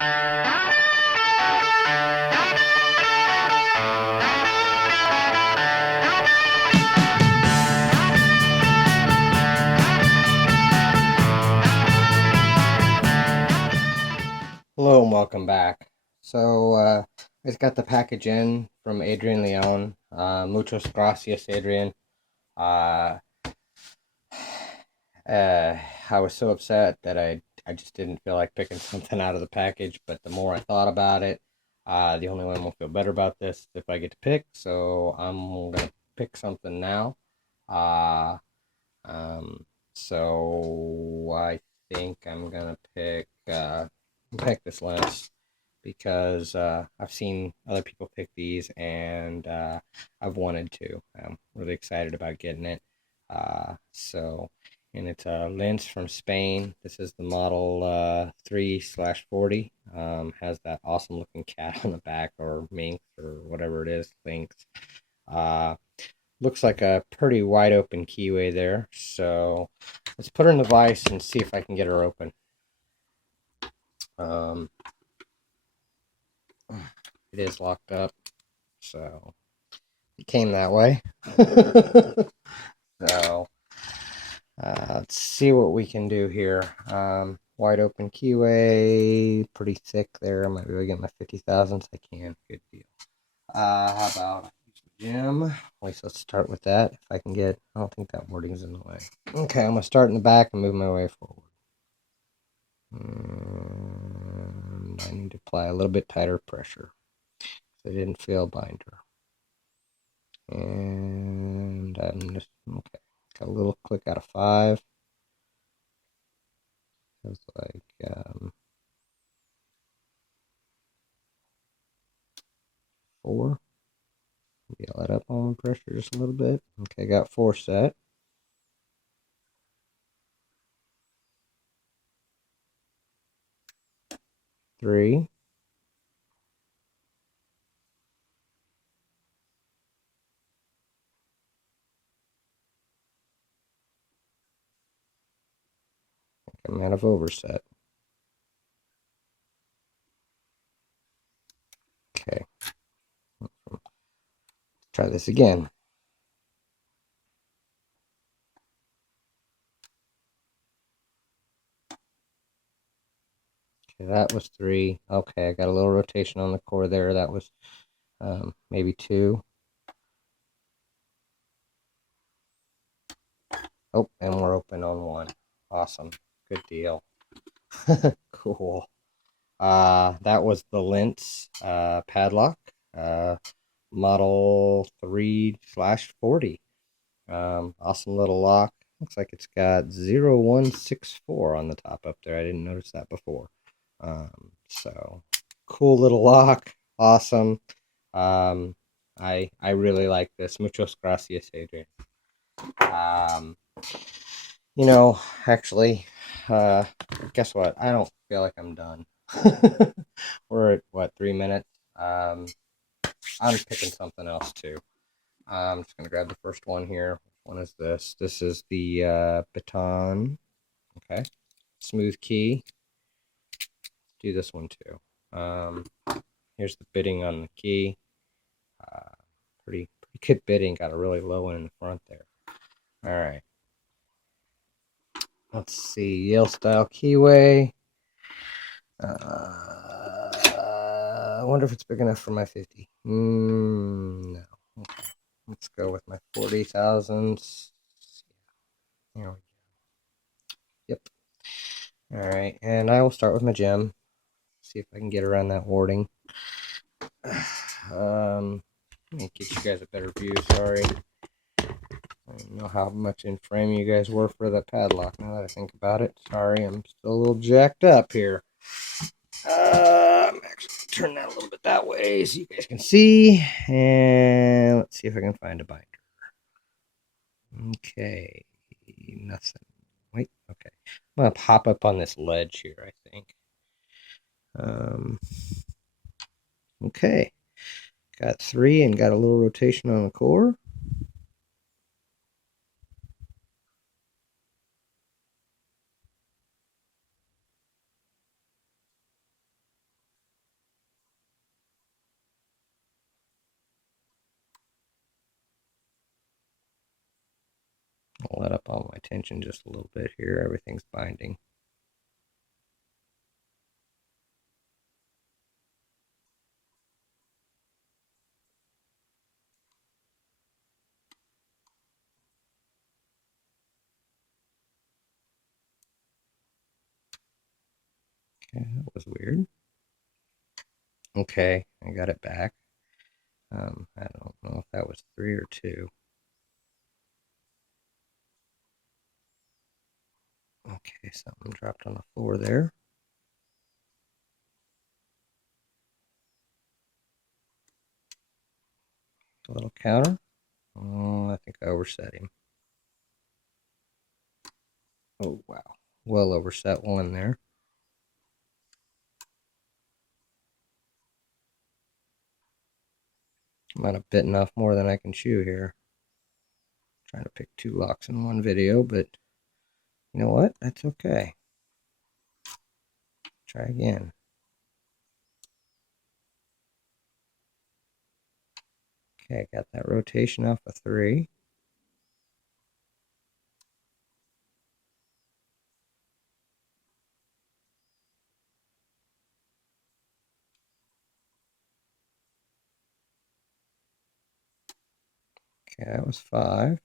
Hello and welcome back. I just got the package in from Adrian Leon. Muchos gracias, Adrian. Uh, I was so upset that I just didn't feel like picking something out of the package, but the more I thought about it, the only way I'm gonna feel better about this is if I get to pick. So I'm gonna pick something now. Uh, um, so I think I'm gonna pick this Lince because I've seen other people pick these and I've wanted to. I'm really excited about getting it. And it's a Lince from Spain. This is the model 3/40. Has that awesome looking cat on the back, or mink, or whatever it is, Lynx. Uh, Looks like a pretty wide open keyway there. So let's put her in the vise and see if I can get her open. Um, it is locked up, so it came that way. So let's see what we can do here. Wide open keyway, pretty thick there. I might be able to get my 50,000s. I can. Good deal. How about gem? At least let's start with that. If I can get, I don't think that wording's in the way. Okay, I'm gonna start in the back and move my way forward. And I need to apply a little bit tighter pressure. So I didn't feel binder. And I'm just, okay, got a little click out of 5. It's like 4. Maybe I'll let up on pressure just a little bit. Okay, got 4 set. 3. I'm out of overset. Okay, let's try this again. Okay, that was 3. Okay, I got a little rotation on the core there. That was maybe 2. Oh, and we're open on 1. Awesome. Good deal. Cool. That was the Lince padlock, model 3/40. Awesome little lock. Looks like it's got 0164 on the top up there. I didn't notice that before. So cool little lock. Awesome. Um, I really like this. Muchos gracias, Adrian. Um, you know, actually, uh, guess what? I don't feel like I'm done. We're at what, 3 minutes? Um, I'm picking something else too. I'm just gonna grab the first one here. Which one is this? This is the Baton. Okay, smooth key. Do this one too. Here's the bitting on the key. Uh, pretty good bitting. Got a really low one in the front there. All right. Let's see. Yale style keyway. I wonder if it's big enough for my 50. No. Okay. Let's go with my 40,000s. Here we go. Yep. All right. And I will start with my gem. See if I can get around that warding. Let me get you guys a better view. Sorry. I don't know how much in frame you guys were for that padlock now that I think about it. Sorry, I'm still a little jacked up here. I'm actually going to turn that a little bit that way so you guys can see. And let's see if I can find a binder. Okay, nothing. Wait, okay. I'm going to pop up on this ledge here, I think. Okay. Got 3 and got a little rotation on the core. let up on my tension just a little bit here. Everything's binding. Okay, that was weird. Okay, I got it back. I don't know if that was 3 or 2. Okay, something dropped on the floor there. A little counter. Oh, I think I overset him. Oh, wow. Well overset one there. Might have bitten off more than I can chew here. Trying to pick 2 locks in one video, but you know what? That's okay. Try again. Okay, got that rotation off a 3. Okay, that was 5.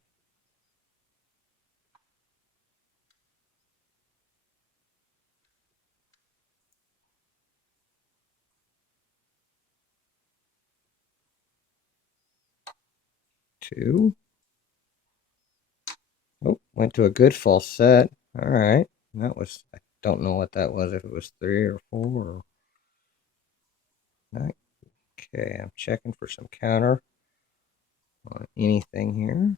2. Oh, went to a good false set. All right. That was, I don't know what that was, if it was 3 or 4 or 9. Okay, I'm checking for some counter on anything here.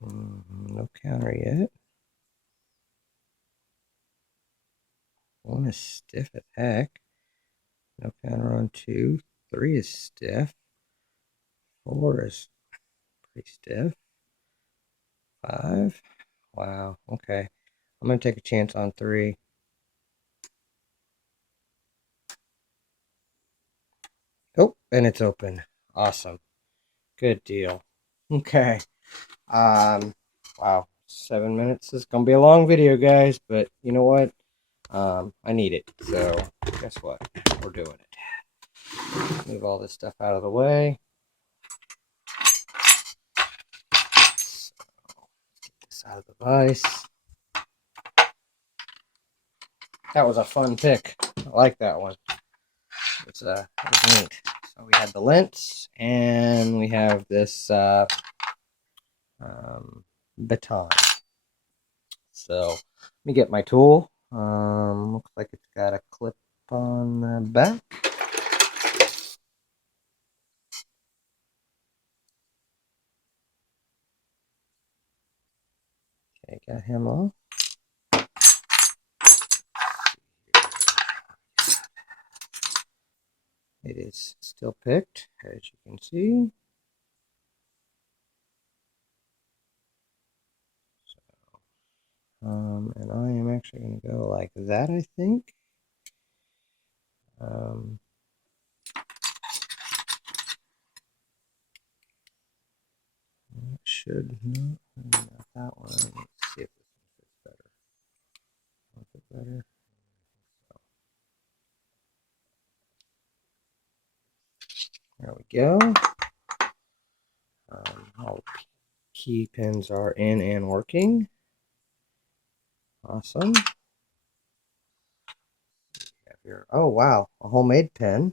No counter yet. 1 is stiff as heck. No counter on 2. 3 is stiff. 4 is pretty stiff. 5. Wow. Okay. I'm going to take a chance on 3. Oh, and it's open. Awesome. Good deal. Okay. Wow. 7 minutes. This is going to be a long video, guys, but you know what? I need it. So, guess what? We're doing it. Move all this stuff out of the way. Get this out of the vise. That was a fun pick. I like that one. It was neat. So we had the Lince, and we have this baton. So let me get my tool. Looks like it's got a clip on the back. Okay, got him off. It is still picked, as you can see. And I am actually going to go like that, I think. That should not that one. Let's see if this one fits better. One fit better. There we go. All key pins are in and working. Awesome. Here. Oh, wow. A homemade pen.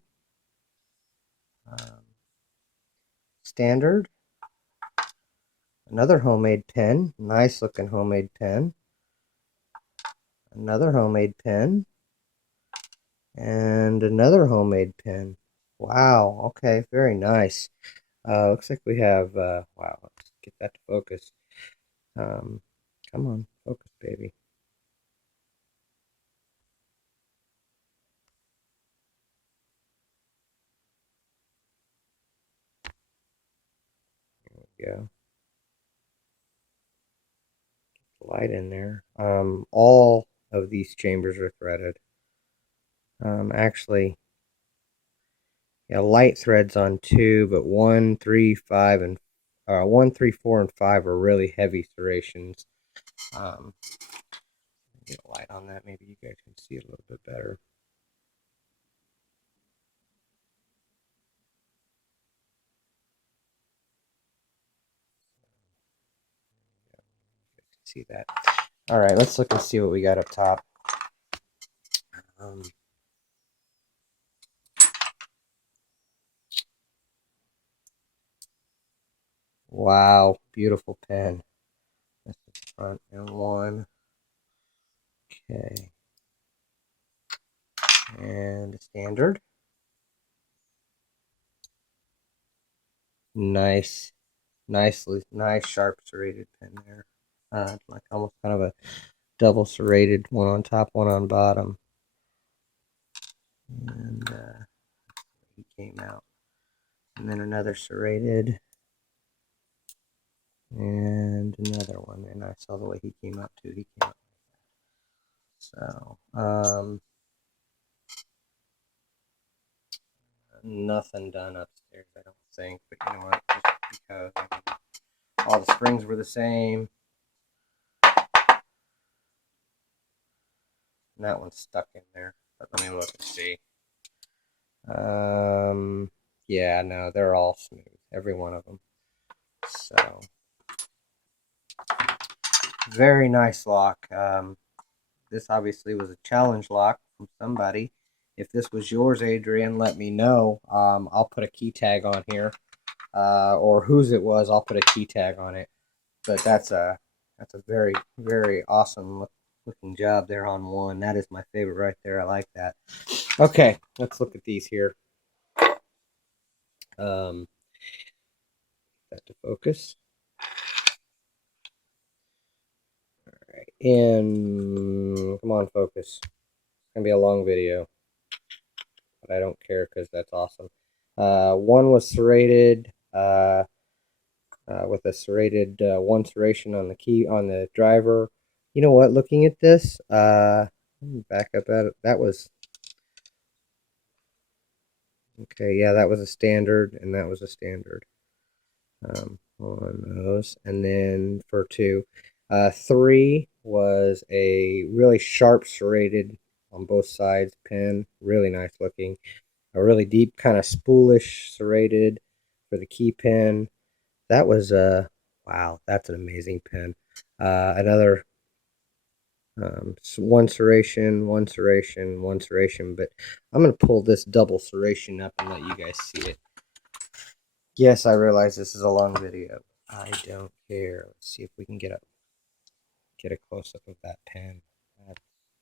Standard. Another homemade pen. Nice looking homemade pen. Another homemade pen. And another homemade pen. Wow. Okay. Very nice. Looks like we have, wow. Let's get that to focus. Come on. Focus, baby. There we go. Light in there. All of these chambers are threaded. Actually, Yeah, light threads on 2, but 1, 3, 5, and 1, 3, 4, and 5 are really heavy serrations. Get a light on that. Maybe you guys can see it a little bit better. See that? All right, let's look and see what we got up top. Wow, beautiful pen. That's the front and one. Okay. And a standard. Nice, nice sharp serrated pen there. Like almost kind of a double serrated, one on top, one on bottom. And he came out. And then another serrated. And another one. And I saw the way he came out too. He came out like that. So, nothing done upstairs, I don't think. But you know what? Just because all the springs were the same. And that one's stuck in there. But let me look and see. Yeah, no, they're all smooth. Every one of them. So, very nice lock. This obviously was a challenge lock from somebody. If this was yours, Adrian, let me know. I'll put a key tag on here. Or whose it was, I'll put a key tag on it. But that's a very, very awesome looking job there on one. That is my favorite right there. I like that. Okay, let's look at these here. That to focus. All right, and come on, focus. It's gonna be a long video, but I don't care because that's awesome. One was serrated with a serrated one serration on the key on the driver. You know what? Looking at this, let me back up at it. That was okay. Yeah, that was a standard, and that was a standard on those. And then for 2, 3 was a really sharp serrated on both sides pen. Really nice looking. A really deep kind of spoolish serrated for the key pin. That was wow, that's an amazing pen. Another one serration, one serration, one serration, but I'm going to pull this double serration up and let you guys see it. Yes, I realize this is a long video. I don't care. Let's see if we can get a close-up of that pen.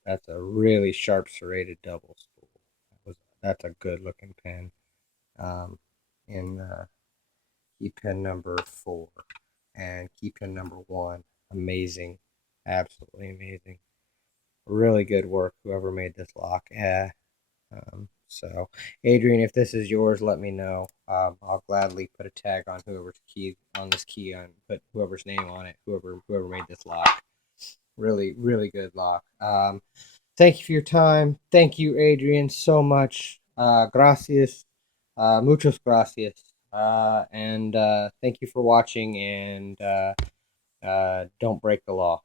That's a really sharp serrated double spool. That's a good looking pen. In key pen number 4 and key pen number 1, amazing, absolutely amazing. Really good work, whoever made this lock. So, Adrian, if this is yours, let me know. I'll gladly put a tag on whoever's key on this key and put whoever's name on it. Whoever made this lock. Really, really good lock. Thank you for your time. Thank you, Adrian, so much. Gracias. Muchos gracias. And thank you for watching. And don't break the law.